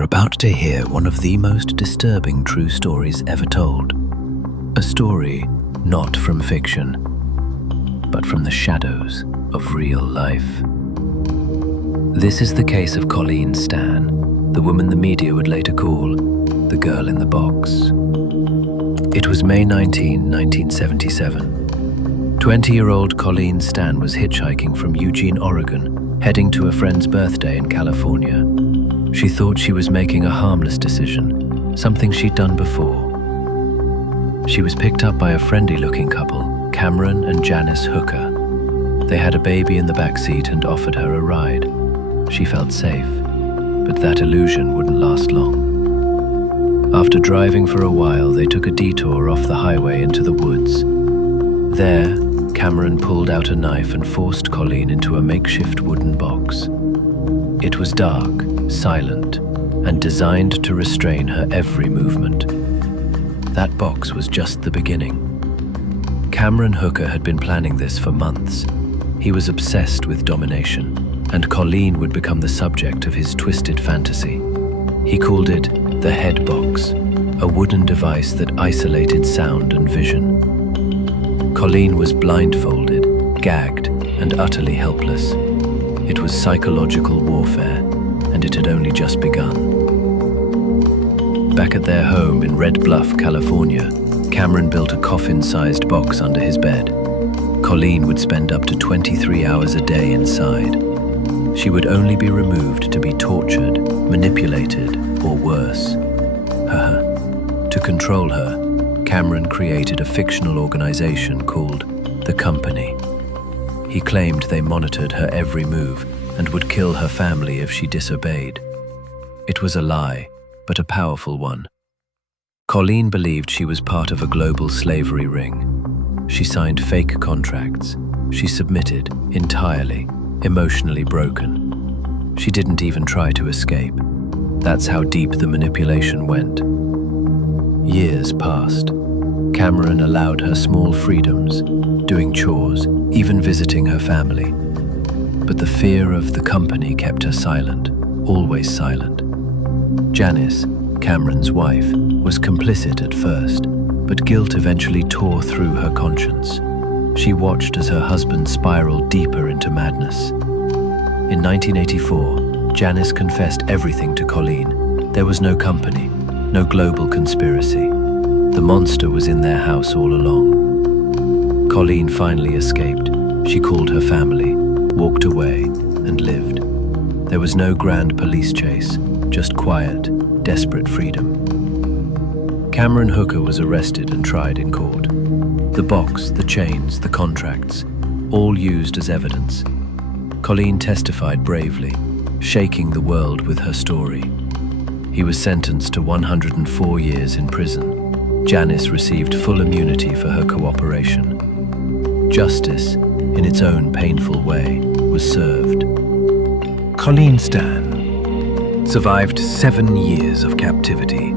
You're about to hear one of the most disturbing true stories ever told. A story not from fiction, but from the shadows of real life. This is the case of Colleen Stan, the woman the media would later call the girl in the box. It was May 19, 1977. 20-year-old Colleen Stan was hitchhiking from Eugene, Oregon, heading to a friend's birthday in California. She thought she was making a harmless decision, something she'd done before. She was picked up by a friendly-looking couple, Cameron and Janice Hooker. They had a baby in the back seat and offered her a ride. She felt safe, but that illusion wouldn't last long. After driving for a while, they took a detour off the highway into the woods. There, Cameron pulled out a knife and forced Colleen into a makeshift wooden box. It was dark, silent, and designed to restrain her every movement. That box was just the beginning. Cameron Hooker had been planning this for months. He was obsessed with domination, and Colleen would become the subject of his twisted fantasy. He called it the head box, a wooden device that isolated sound and vision. Colleen was blindfolded, gagged, and utterly helpless. It was psychological warfare, and it had only just begun. Back at their home in Red Bluff, California, Cameron built a coffin-sized box under his bed. Colleen would spend up to 23 hours a day inside. She would only be removed to be tortured, manipulated, or worse. To control her, Cameron created a fictional organization called the Company. He claimed they monitored her every move and would kill her family if she disobeyed. It was a lie, but a powerful one. Colleen believed she was part of a global slavery ring. She signed fake contracts. She submitted, entirely, emotionally broken. She didn't even try to escape. That's how deep the manipulation went. Years passed. Cameron allowed her small freedoms, doing chores, even visiting her family. But the fear of the Company kept her silent, always silent. Janice, Cameron's wife, was complicit at first, but guilt eventually tore through her conscience. She watched as her husband spiraled deeper into madness. In 1984, Janice confessed everything to Colleen. There was no company, no global conspiracy. The monster was in their house all along. Colleen finally escaped. She called her family, walked away, and lived. There was no grand police chase, just quiet, desperate freedom. Cameron Hooker was arrested and tried in court. The box, the chains, the contracts, all used as evidence. Colleen testified bravely, shaking the world with her story. He was sentenced to 104 years in prison. Janice received full immunity for her cooperation. Justice, in its own painful way, was served. Colleen Stan survived 7 years of captivity.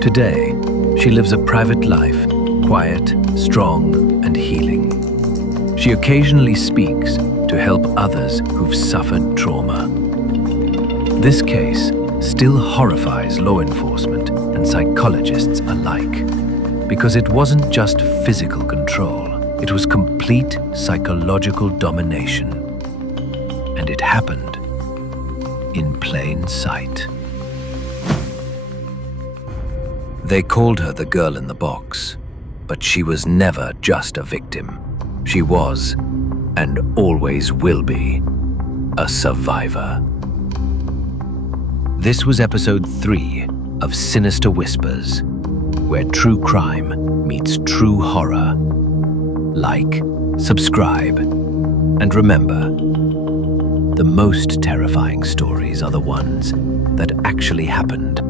Today, she lives a private life, quiet, strong, and healing. She occasionally speaks to help others who've suffered trauma. This case still horrifies law enforcement and psychologists alike, because it wasn't just physical control, it was complete psychological domination. And it happened in plain sight. They called her the girl in the box, but she was never just a victim. She was, and always will be, a survivor. This was episode 3 of Sinister Whispers, where true crime meets true horror. Like, subscribe, and remember, the most terrifying stories are the ones that actually happened